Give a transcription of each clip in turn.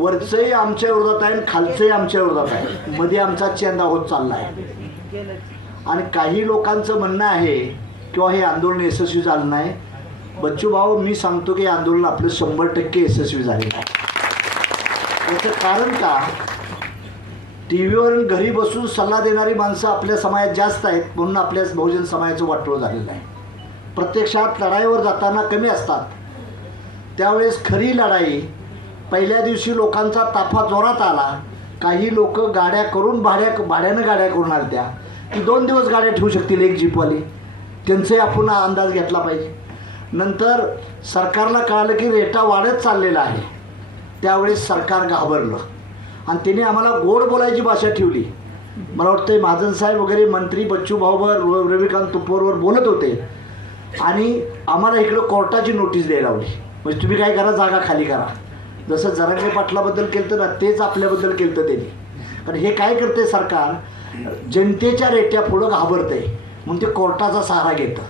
वरचंही आमच्या विरोधात आहे आणि खालचंही आमच्या विरोधात आहे. मध्ये आमचा चेंदा होत चालला आहे आणि काही लोकांचं म्हणणं आहे किंवा हे आंदोलन यशस्वी झालं नाही. बच्चू भाऊ मी सांगतो की आंदोलन आपलं शंभर टक्के यशस्वी झाले आहे. याचं कारण का? टी व्हीवर घरी बसून सल्ला देणारी माणसं आपल्या समाजात जास्त आहेत म्हणून आपल्या बहुजन समाजाचं वाटोळ झालेलं आहे. प्रत्यक्षात लढाईवर जाताना कमी असतात. त्यावेळेस खरी लढाई पहिल्या दिवशी लोकांचा ताफा जोरात आला. काही लोक गाड्या करून भाड्या भाड्यानं गाड्या करून आल्या की दोन दिवस गाड्या ठेवू शकतील एक जीपवाली. त्यांचाही आपण अंदाज घेतला पाहिजे. नंतर सरकारला कळालं की रेटा वाढत चाललेला आहे. त्यावेळेस सरकार घाबरलं. आणि त्याने आम्हाला गोड बोलायची भाषा ठेवली. मला वाटतं महाजन साहेब वगैरे मंत्री बच्चू भाऊवर र- रविकांत तुप्पोरवर बोलत होते. आणि आम्हाला इकडं कोर्टाची नोटीस द्यायला लावली. म्हणजे तुम्ही काय करा जागा खाली करा. जसं जरांगे पाटलाबद्दल केलं ना तेच आपल्याबद्दल केलं त्यांनी. कारण हे काय करते सरकार? जनतेच्या रेट्या पुढं घाबरते म्हणून ते कोर्टाचा सहारा घेतं.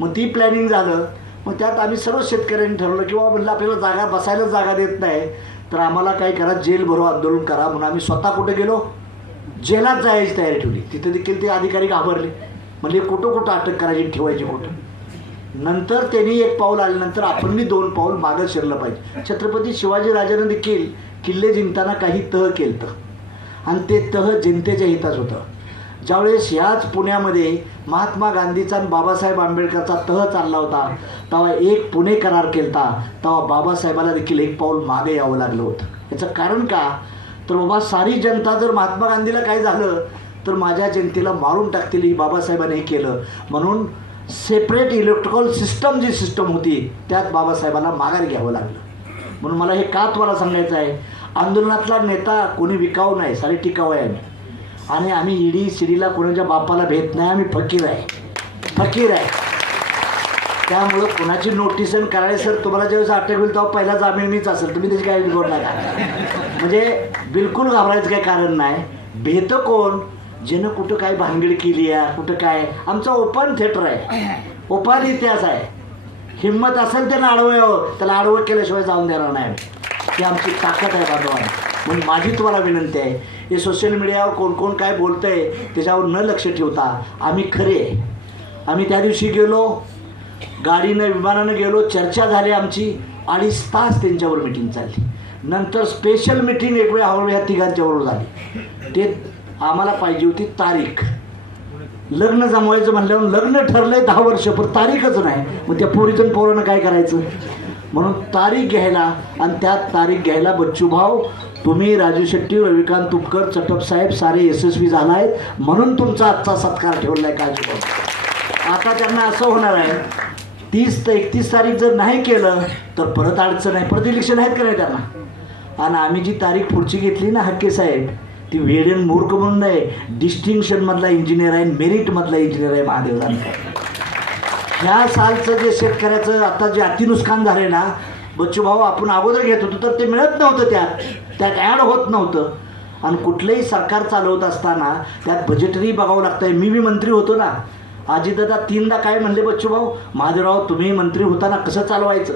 मग ती प्लॅनिंग झालं. मग त्यात आम्ही सर्व शेतकऱ्यांनी ठरवलं की बाबा म्हणलं आपल्याला जागा बसायला जागा देत नाही. तर आम्हाला काय करा जेल भरो आंदोलन करा म्हणून आम्ही स्वतः कुठे गेलो? जेलात जायची तयारी ठेवली. तिथे देखील ते अधिकारी घाबरले. म्हणजे कुठं कुठं अटक करायची ठेवायची कुठं? नंतर त्यांनी एक पाऊल आल्यानंतर आपण मी दोन पाऊल मागं शिरलं पाहिजे. छत्रपती शिवाजी राजानं देखील किल्ले जिंकताना काही तह केलं आणि ते तह जनतेच्या हिताच होतं. ज्यावेळेस ह्याच पुण्यामध्ये महात्मा गांधीचा आणि बाबासाहेब आंबेडकरचा तह चालला होता तेव्हा एक पुणे करार केलता तेव्हा बाबासाहेबाला देखील एक पाऊल मागे यावं लागलं होतं. याचं कारण का? तर बाबा सारी जनता जर महात्मा गांधीला काय झालं तर माझ्या जनतेला मारून टाकतील ही बाबासाहेबांनी हे केलं. म्हणून सेपरेट इलेक्ट्रिकल सिस्टम जी सिस्टम होती त्यात बाबासाहेबांना माघार घ्यावं लागलं. म्हणून मला हे का तुम्हाला सांगायचं आहे? आंदोलनातला नेता कोणी विकाऊ नाही सारी टिकाऊ आहे आम्ही. आणि आम्ही इडी सिडीला कोणाच्या बापाला भेट नाही आम्ही फकीर आहे. फकीर आहे. त्यामुळं कोणाची नोटीस आणि करायला सर तुम्हाला ज्यावेळेस अटक होईल तेव्हा पहिला जामीन मीच असेल तुम्ही त्याची काय रिपोर्ट नका. म्हणजे बिलकुल घाबरायचं काही कारण नाही. भेतं कोण? ज्यानं कुठं काय भानगड केली आहे कुठं काय? आमचा ओपन थिएटर आहे. ओपन इतिहास आहे. हिंमत असेल त्यानं आडवं यावं त्याला आडवं केल्याशिवाय जाऊन देणार नाही. ही आमची ताकद आहे बांधवांना म्हणून माझी तुम्हाला विनंती आहे हे सोशल मीडियावर कोण कोण काय बोलतंय त्याच्यावर न लक्ष ठेवता आम्ही खरे आहे. आम्ही त्या दिवशी गेलो गाडीनं विमानानं गेलो चर्चा झाली आमची अडीच तास त्यांच्यावर मिटिंग चालली. नंतर स्पेशल मिटिंग एक वेळ हळूहळू ह्या तिघांच्याबरोबर झाली. ते आम्हाला पाहिजे होती तारीख. लग्न जमवायचं म्हणल्यावर लग्न ठरलंय दहा वर्ष पण तारीखच नाही. मग त्या पोरीचं पोरानं काय करायचं? म्हणून तारीख घ्यायला आणि त्यात तारीख घ्यायला बच्चू भाऊ तुम्ही राजू शेट्टी रविकांत तुपकर चटप साहेब सारे यशस्वी झाला आहेत म्हणून तुमचा आजचा सत्कार ठेवला आहे काळजी आता त्यांना असं होणार आहे तीस ते एकतीस तारीख जर नाही केलं तर परत अडचण आहे. परत इलेक्शन आहेत का नाही त्यांना? आणि आम्ही जी तारीख पुढची घेतली ना हक्के साहेब ती वेडेन मूर्ख म्हणून नाही. डिस्टिंक्शनमधला इंजिनियर आहे मेरिटमधला इंजिनियर आहे महादेव जानकर. ह्या सालचं जे शेतकऱ्याचं आता जे अतिनुकसान झाले ना बच्चू भाऊ आपण अगोदर घेत होतो तर ते मिळत नव्हतं त्यात. त्यात ॲड होत नव्हतं. आणि कुठलंही सरकार चालवत असताना त्यात बजेटरी बघावं लागतंय. मी बी मंत्री होतो ना. आजीदादा तीनदा काय म्हणले बच्चू भाऊ? महादेवराव तुम्ही मंत्री होताना कसं चालवायचं?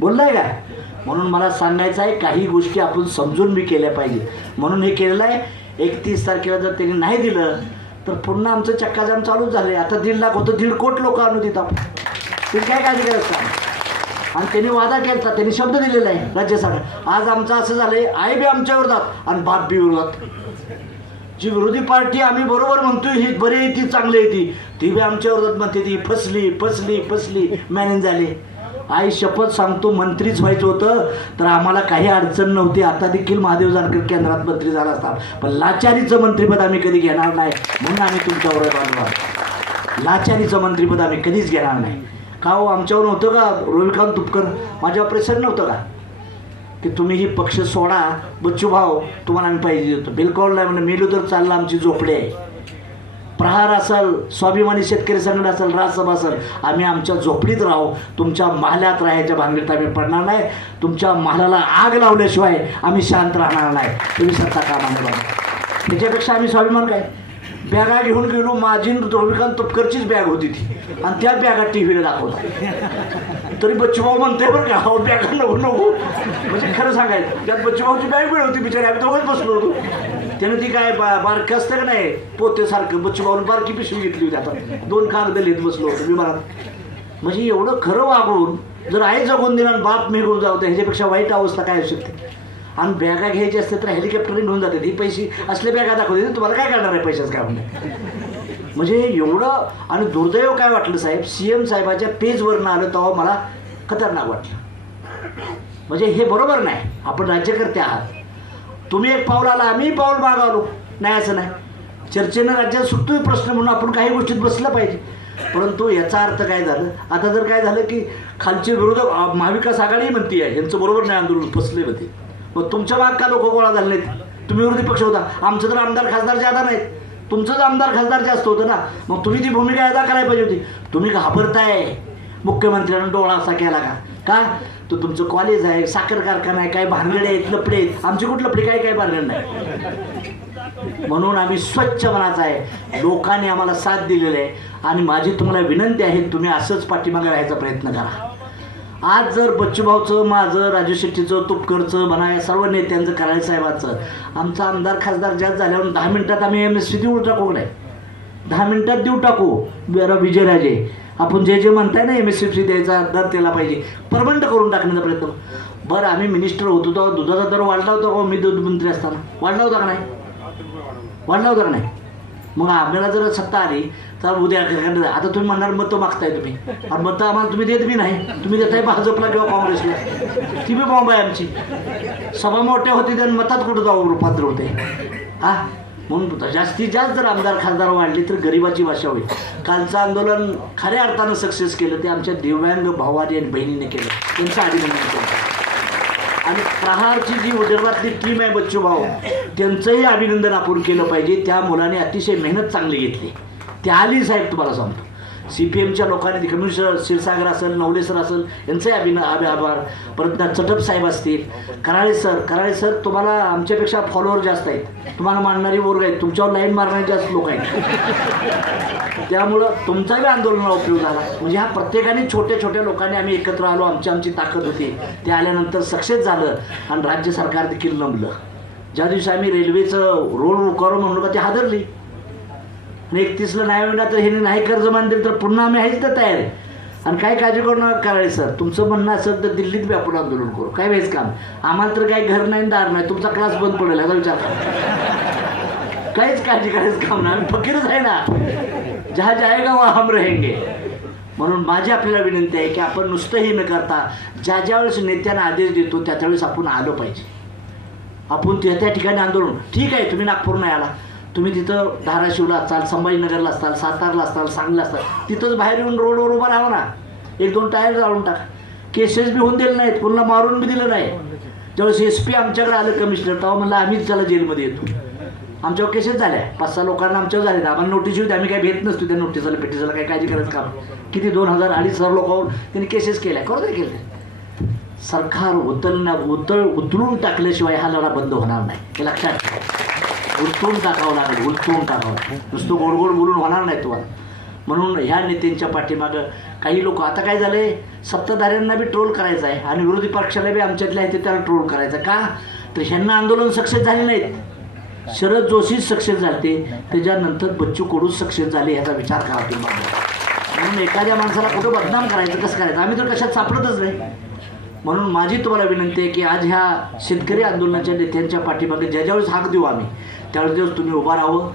बोललाय काय? म्हणून मला सांगायचं आहे काही गोष्टी आपण समजून बी केल्या पाहिजेत. म्हणून हे केलेलं आहे एकतीस तारखेला जर त्यांनी नाही दिलं तर पुन्हा आमचं चक्काजाम चालूच झाले आता दीड लाख होतं दीड कोट लोक अनुदित आपण. ते काय काळजी करत आणि त्यांनी वादा केला त्यांनी शब्द दिलेला आहे राज्य सरकार. आज आमचं असं झालंय आई बी आमच्या विरोधात आणि बाप बी विरोधात जी विरोधी पार्टी आम्ही बरोबर म्हणतोय ही बरी आहे ती चांगली आहे ती. ती बी आमच्या विरोधात म्हणते ती फसली फसली फसली मॅनेज झाली. आई शपथ सांगतो मंत्रीच व्हायचं होतं तर आम्हाला काही अडचण नव्हती. आता देखील महादेव जानकर केंद्रात मंत्री झाला असता. पण लाचारीचं मंत्रीपद आम्ही कधी घेणार नाही म्हणून आम्ही तुमच्यावर बांधलो लाचारीचं मंत्रीपद आम्ही कधीच घेणार नाही. का हो आमच्यावर नव्हतं का? रोहिकांत तुपकर माझ्यावर प्रेशर नव्हतं का? की तुम्ही ही पक्ष सोडा बच्चू भाऊ तुम्हाला आम्ही पाहिजे देतो बिलकॉल नाही म्हणून मेलू तर चाललं आमची झोपडी आहे. प्रहार असेल स्वाभिमानी शेतकरी संघटना असेल राजसभा असेल आम्ही आमच्या झोपडीत राहू तुमच्या महाल्यात राहायच्या भानगडीत आम्ही पडणार नाही तुमच्या महालाला आग लावल्याशिवाय आम्ही शांत राहणार नाही. तुम्ही सत्ता कामाने बघा. त्याच्यापेक्षा आम्ही स्वाभिमान काय? बॅगा घेऊन गेलो माझी न रविकांत तुपकरचीच बॅग होती ती. आणि त्या बॅगा टी व्हीला दाखवतात तरी बच्चूभाऊ म्हणते बरं का हो बॅगा नको नको. म्हणजे खरं सांगायचं त्यात बच्चूभाऊची बॅग वेळ होती बिचारी आम्ही दोघंच बसलो होतो. त्यानं ती काय बा बारकं असतं का नाही? पोतेसारखं बच्चूभाऊन बारकी पिशवी घेतली होती आता. दोन कागद लिहित बसलो होतो विमानात म्हणजे एवढं खरं वागून जर आई जगून दिला आणि बाप निघून जाऊ तर ह्याच्यापेक्षा वाईट अवस्था काय असू शकते? आणि बॅगा घ्यायची असते तर हेलिकॉप्टरने घेऊन जाते ही पैसे असले बॅगा दाखवते तुम्हाला काय करणार आहे पैशाच काय म्हणजे म्हणजे एवढं आणि दुर्दैव काय वाटलं साहेब? सी एम साहेबाच्या पेजवरनं आलं तेव्हा मला खतरनाक वाटलं. म्हणजे हे बरोबर नाही. आपण राज्यकर्ते आहात. तुम्ही एक पाऊल आला आम्ही पाऊल माग आलो नाही असं नाही. चर्चेनं राज्यात सुटतोय प्रश्न म्हणून आपण काही गोष्टीत बसलं पाहिजे. परंतु याचा अर्थ काय झालं? आता जर काय झालं की खालचे विरोधक महाविकास आघाडी म्हणती आहे. यांचं बरोबर नाही आंदोलन फसले होते. मग तुमच्या भाग का लोक गोळा झाले नाहीत? तुम्ही विरोधी पक्ष होता. आमचं तर आमदार खासदार जादा नाहीत. तुमचंच आमदार खासदार जास्त होतं ना. मग तुम्ही ती भूमिका अदा करायला पाहिजे होती. तुम्ही घाबरताय. मुख्यमंत्र्यांना डोळा असा केला का का? तो तुमचं कॉलेज आहे साखर कारखाना आहे काय भानगडे आहेत लपडे आहेत. आमचे कुठं लपडे? काय काय भानगड नाही. म्हणून आम्ही स्वच्छ मनाचा आहे. लोकांनी आम्हाला साथ दिलेला आहे. आणि माझी तुम्हाला विनंती आहे तुम्ही असंच पाठीमागे राहायचा प्रयत्न करा. आज जर बच्चूभाऊचं माझं राजू शेट्टीचं तुपकरचं म्हणा या सर्व नेत्यांचं कराळे साहेबाचं आमचा आमदार खासदार जास्त झाल्यावर दहा मिनिटात आम्ही एम एस सी देऊ टाकू नाही दहा मिनिटात देऊ टाकू. विजयराजे. आपण जे जे म्हणताय ना एम एस सी द्यायचा दर त्याला पाहिजे. परमनंट करून टाकण्याचा प्रयत्न. बरं आम्ही मिनिस्टर होतो तेव्हा दुधाचा दर वाढला होता का? मी दूध मंत्री असताना. वाढला होता का नाही? वाढला होता का नाही? मग आम्हाला जर सत्ता आली तर उद्या आता तुम्ही म्हणणार मतं मागताय तुम्ही. आणि मतं आम्हाला तुम्ही देत बी नाही. तुम्ही देताय भाजपला किंवा काँग्रेसला. ती बी बॉम्ब आहे आमची. सभा मोठ्या होती आणि मतात कुठं जाऊ रूपांतर होते हा म्हणून जास्तीत जास्त जर आमदार खासदार वाढले तर गरिबाची भाषा होईल. कालचं आंदोलन खऱ्या अर्थानं सक्सेस केलं ते आमच्या दिव्यांग भावाने आणि बहिणीने केलं. त्यांचं अभिनंदन केलं. आणि प्रहारची जी विदर्भातली टीम आहे बच्चू भाऊ त्यांचंही अभिनंदन आपण केलं पाहिजे. त्या मुलाने अतिशय मेहनत चांगली घेतली. त्या आली साहेब तुम्हाला सांगतो. सी पी एमच्या लोकांनी कम्युनिस्ट क्षीरसागर असेल नवले सर असेल यांचंही अभिन अभि आभार. परत चटप साहेब असतील. कराळे सर कराळे सर तुम्हाला आमच्यापेक्षा फॉलोअर जास्त आहेत. तुम्हाला मानणारी वर्ग आहेत. तुमच्यावर लाईन मारणारे जास्त लोक आहेत. त्यामुळं तुमचाही आंदोलनाला उपयोग झाला. म्हणजे ह्या प्रत्येकाने छोट्या छोट्या लोकांनी आम्ही एकत्र आलो. आमची आमची ताकद होती. ते आल्यानंतर सक्सेस झालं आणि राज्य सरकार देखील नमलं. ज्या दिवशी आम्ही रेल्वेचं रोड उकारो म्हणून का ती हादरली. आणि एकतीसला नाही मिळणार तर हे नाही कर्ज मानले तर पुन्हा आम्ही आहेच तर तयार आणि काय काळजी करू नका करायला सर. तुमचं म्हणणं असेल तर दिल्लीत बी आपण आंदोलन करू. काय व्हायचं काम? आम्हाला तर काही घर नाही दार नाही. तुमचा क्लास बंद पडेल याचा विचार करा. काहीच काळजी करायचं काम नाही. आम्ही फकीरच आहे ना. जहा जायगा वहा हम रहेंगे. म्हणून माझी आपल्याला विनंती आहे की आपण नुसतं हे न करता ज्या ज्या वेळेस नेत्यांना आदेश देतो त्या त्यावेळेस आपण आलो पाहिजे. आपण त्या त्या ठिकाणी आंदोलन. ठीक आहे तुम्ही नागपूर नाही आला. तुम्ही तिथं धाराशिवला असाल संभाजीनगरला असाल सातारला असाल सांगला असाल तिथंच बाहेर येऊन रोडवर उभा राहा ना. एक दोन टायर जाळून टाका. केसेस बी होऊन दिले नाहीत पुन्हा मारून बी दिलं नाही. ज्यावेळेस एस पी आमच्याकडे आलं कमिशनर तेव्हा म्हणलं आम्हीच त्याला जेलमध्ये येतो. आमच्यावर केसेस झाल्या. पाच सहा लोकांना आमच्यावर झाले आम्हाला नोटीस होती आम्ही काय भेट नसतो त्या नोटीसाला पेटीसाला काय काळजी करायचं काम. किती दोन हजार अडीच हजार लोकांवर त्यांनी केसेस केल्या. करू दे सरकार उतरण्या उतळ उतरून टाकल्याशिवाय हा लढा बंद होणार नाही. हे लक्षात ठेवा. उलटून टाकावं लागेल उलटून टाकावं लागेल. नुसतं गोड गोड बोलून होणार नाही तुम्हाला. म्हणून ह्या नेत्यांच्या पाठीमागं काही लोक आता काय झालंय? सत्ताधाऱ्यांना बी ट्रोल करायचं आहे आणि विरोधी पक्षाला बी आमच्यातल्या आहे ते त्याला ट्रोल करायचं. का? तर ह्यांना आंदोलन सक्सेस झाले नाहीत. शरद जोशी सक्सेस झाले त्याच्यानंतर बच्चू कडू सक्सेस झाले ह्याचा विचार करा तुम्ही म्हणून एखाद्या माणसाला कुठं बदनाम करायचं कसं करायचं? आम्ही तर कशात सापडतच नाही. म्हणून माझी तुम्हाला विनंती आहे की आज ह्या शेतकरी आंदोलनाच्या नेत्यांच्या पाठीमागे ज्याच्यावेळेस हाक देऊ आम्ही त्यावेळेस तुम्ही उभा राहावं.